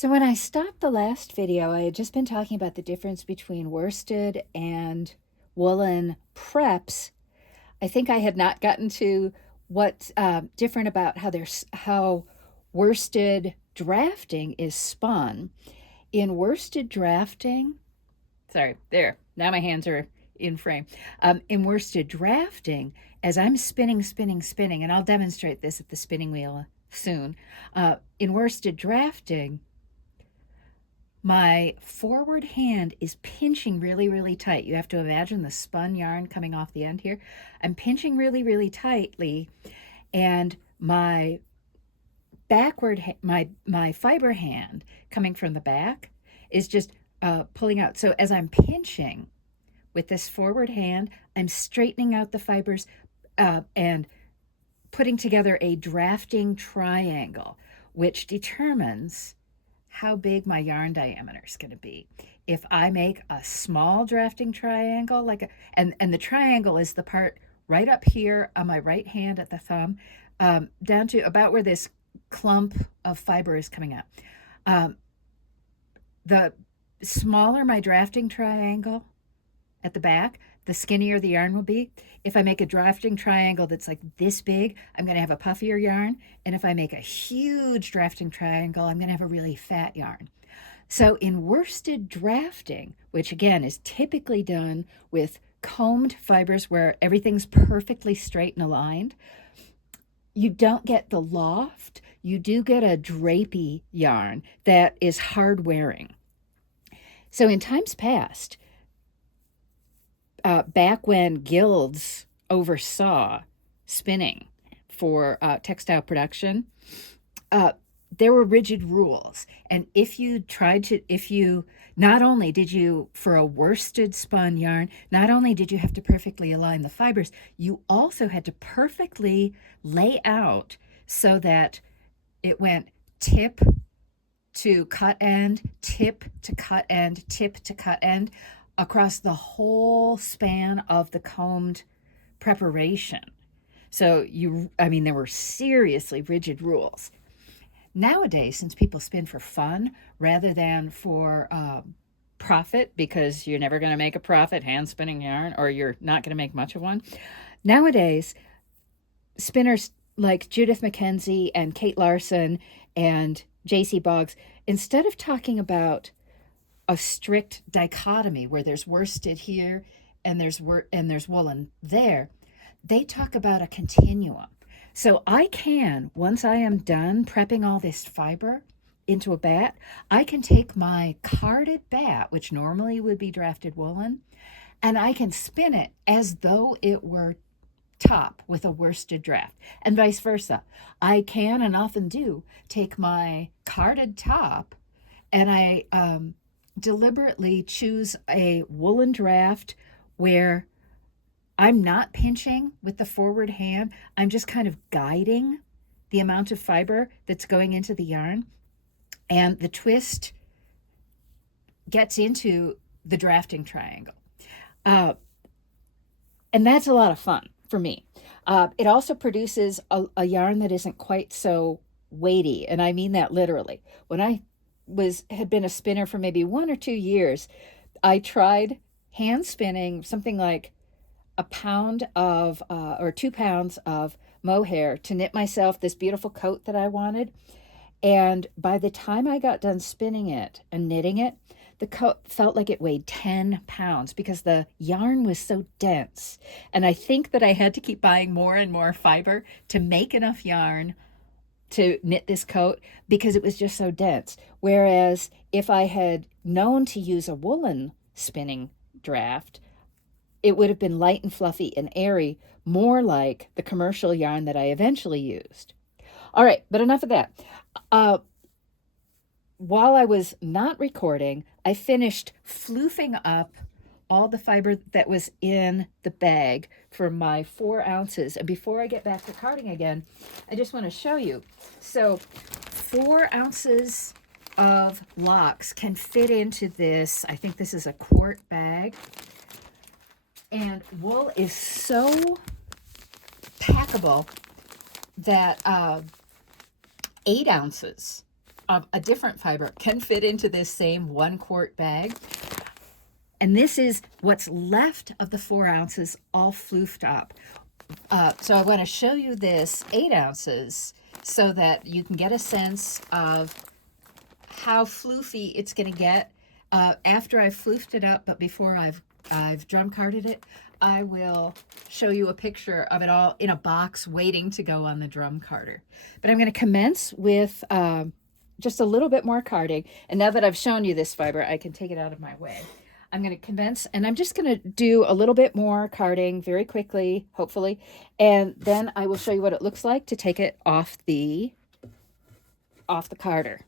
So when I stopped the last video, I had just been talking about the difference between worsted and woolen preps. I think I had not gotten to what's different about how worsted drafting is spun. In worsted drafting, sorry, there, now my hands are in frame. In worsted drafting, as I'm spinning, and I'll demonstrate this at the spinning wheel soon. In worsted drafting, my forward hand is pinching really tight. You have to imagine the spun yarn coming off the end here. I'm pinching really tightly, and my my fiber hand coming from the back is just pulling out. So as I'm pinching with this forward hand, I'm straightening out the fibers and putting together a drafting triangle, which determines how big my yarn diameter is going to be. If I make a small drafting triangle, and the triangle is the part right up here on my right hand at the thumb, down to about where this clump of fiber is coming out. The smaller my drafting triangle at the back, the skinnier the yarn will be. If I make a drafting triangle that's like this big, I'm going to have a puffier yarn. And if I make a huge drafting triangle, I'm going to have a really fat yarn. So in worsted drafting, which again is typically done with combed fibers where everything's perfectly straight and aligned, you don't get the loft. You do get a drapey yarn that is hard wearing. So in times past, back when guilds oversaw spinning for textile production, there were rigid rules. And not only did you, for a worsted spun yarn, not only did you have to perfectly align the fibers, you also had to perfectly lay out so that it went tip to cut end, tip to cut end, tip to cut end, across the whole span of the combed preparation. So there were seriously rigid rules. Nowadays, since people spin for fun rather than for profit, because you're never going to make a profit hand spinning yarn, or you're not going to make much of one. Nowadays, spinners like Judith McKenzie and Kate Larson and J.C. Boggs, instead of talking about a strict dichotomy where there's worsted here and there's woolen there, they talk about a continuum. So I can, once I am done prepping all this fiber into a bat, I can take my carded bat, which normally would be drafted woolen, and I can spin it as though it were top with a worsted draft, and vice versa. I can, and often do, take my carded top and I deliberately choose a woolen draft where I'm not pinching with the forward hand. I'm just kind of guiding the amount of fiber that's going into the yarn, and the twist gets into the drafting triangle. And that's a lot of fun for me. It also produces a yarn that isn't quite so weighty, and I mean that literally. When I had been a spinner for maybe 1 or 2 years, I tried hand spinning something like a pound of or 2 pounds of mohair to knit myself this beautiful coat that I wanted. And by the time I got done spinning it and knitting it, the coat felt like it weighed 10 pounds because the yarn was so dense. And I think that I had to keep buying more and more fiber to make enough yarn to knit this coat because it was just so dense. Whereas if I had known to use a woolen spinning draft, it would have been light and fluffy and airy, more like the commercial yarn that I eventually used. All right, but enough of that. While I was not recording, I finished floofing up all the fiber that was in the bag for my 4 ounces. And before I get back to carding again, I just want to show you. So 4 ounces of locks can fit into this. I think this is a quart bag. And wool is so packable that 8 ounces of a different fiber can fit into this same 1-quart bag. And this is what's left of the 4 ounces all floofed up. So I want to show you this 8 ounces so that you can get a sense of how floofy it's going to get after I've floofed it up, but before I've drum carded it. I will show you a picture of it all in a box waiting to go on the drum carder. But I'm going to commence with just a little bit more carding. And now that I've shown you this fiber, I can take it out of my way. I'm going to commence, and I'm just going to do a little bit more carding very quickly, hopefully, and then I will show you what it looks like to take it off the carder.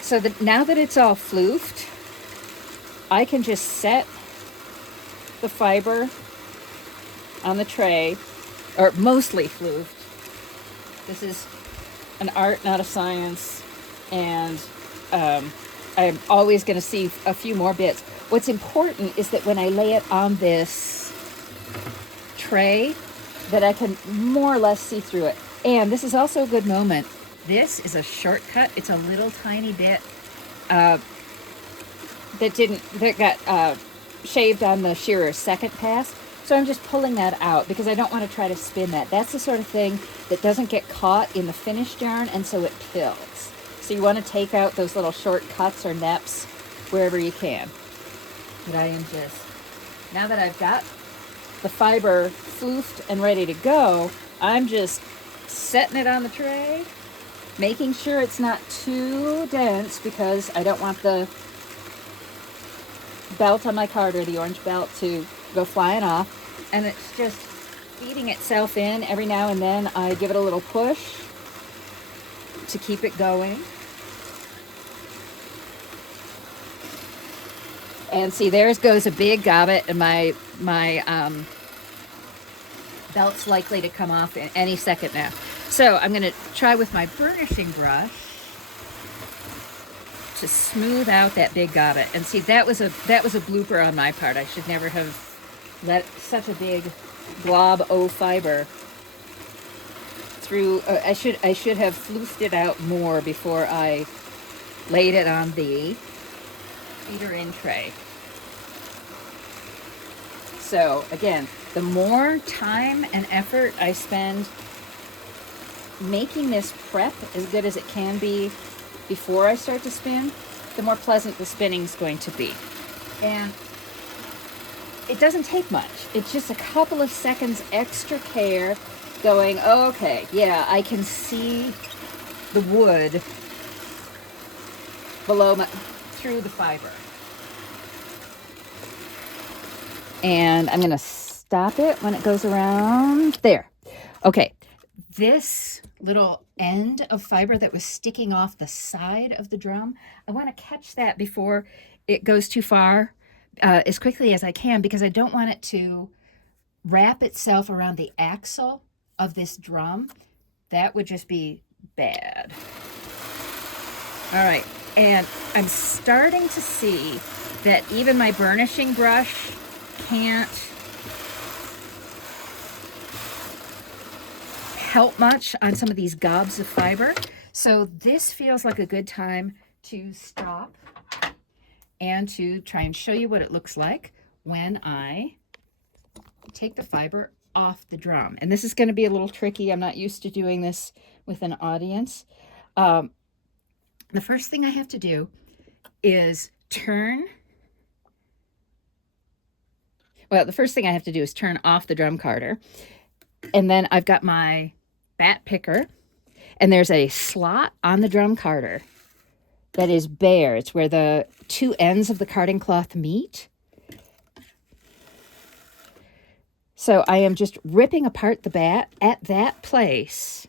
So that now that it's all floofed, I can just set the fiber on the tray, or mostly floofed. This is an art, not a science, and I'm always going to see a few more bits. What's important is that when I lay it on this tray, that I can more or less see through it. And this is also a good moment. This is a shortcut. It's a little tiny bit that got shaved on the shearer's second pass. So I'm just pulling that out because I don't want to try to spin that. That's the sort of thing that doesn't get caught in the finished yarn, and so it pills. So you want to take out those little short cuts or neps wherever you can. But I am just, now that I've got the fiber floofed and ready to go, I'm just setting it on the tray, making sure it's not too dense because I don't want the belt on my carder, the orange belt, to go flying off. And it's just feeding itself in. Every now and then I give it a little push to keep it going. And see, there goes a big gobbet, and my belt's likely to come off in any second now. So I'm going to try with my burnishing brush to smooth out that big gobbet. And see, that was a blooper on my part. I should never have let such a big glob of fiber through. I should have floofed it out more before I laid it on the feeder in tray. So again, the more time and effort I spend making this prep as good as it can be before I start to spin, the more pleasant the spinning is going to be. And it doesn't take much. It's just a couple of seconds extra care going, oh, okay, yeah, I can see the wood below through the fiber. And I'm going to stop it when it goes around there. Okay, this little end of fiber that was sticking off the side of the drum, I want to catch that before it goes too far as quickly as I can, because I don't want it to wrap itself around the axle of this drum. That would just be bad. All right, and I'm starting to see that even my burnishing brush can't help much on some of these gobs of fiber. So this feels like a good time to stop and to try and show you what it looks like when I take the fiber off the drum. And this is going to be a little tricky. I'm not used to doing this with an audience. The first thing I have to do is turn off the drum carder. And then I've got my bat picker, and there's a slot on the drum carder that is bare. It's where the two ends of the carding cloth meet. So I am just ripping apart the bat at that place.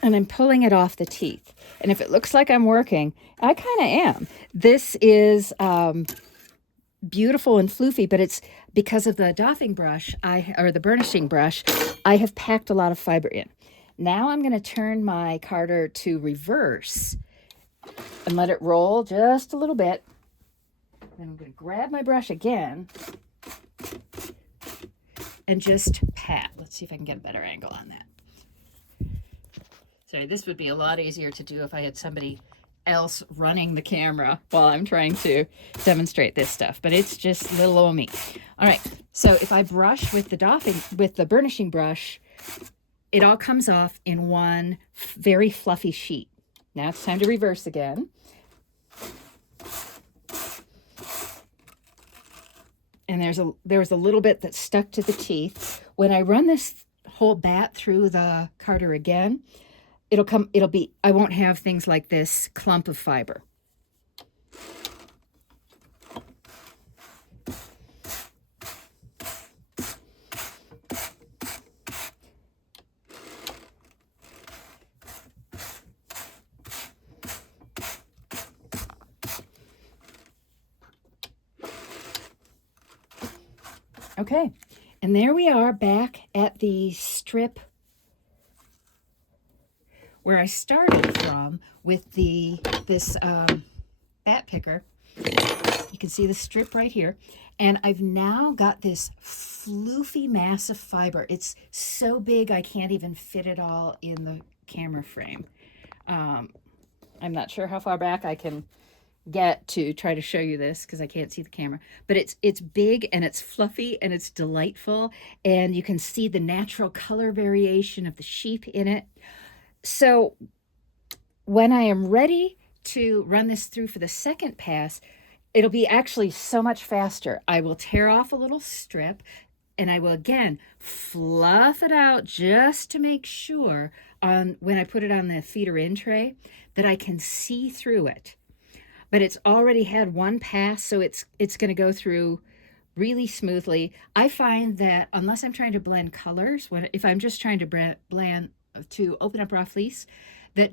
And I'm pulling it off the teeth. And if it looks like I'm working, I kind of am. This is beautiful and floofy, but it's because of the doffing brush, or the burnishing brush, I have packed a lot of fiber in. Now I'm going to turn my carder to reverse and let it roll just a little bit. Then I'm going to grab my brush again and just pat. Let's see if I can get a better angle on that. Sorry, this would be a lot easier to do if I had somebody else running the camera while I'm trying to demonstrate this stuff, but it's just little old me. All right, so if I brush with the burnishing brush, it all comes off in one very fluffy sheet. Now it's time to reverse again. And there was a little bit that stuck to the teeth. When I run this whole bat through the carder again, I won't have things like this clump of fiber. Okay, and there we are back at the strip where I started from with this bat picker. You can see the strip right here. And I've now got this floofy mass of fiber. It's so big I can't even fit it all in the camera frame. I'm not sure how far back I can get to try to show you this because I can't see the camera, but it's big and it's fluffy and it's delightful, and you can see the natural color variation of the sheep in it. So when I am ready to run this through for the second pass, it'll be actually so much faster. I will tear off a little strip and I will again fluff it out just to make sure when I put it on the feeder in tray that I can see through it. But it's already had one pass, so it's going to go through really smoothly. I find that unless I'm trying to blend colors, if I'm just trying to blend to open up raw fleece, that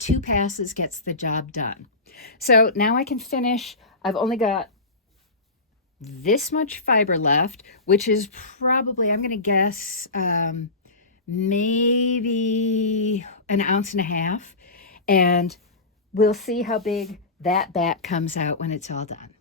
two passes gets the job done. So now I can finish. I've only got this much fiber left, which is probably, I'm going to guess, maybe 1.5 ounces. And we'll see how big that bat comes out when it's all done.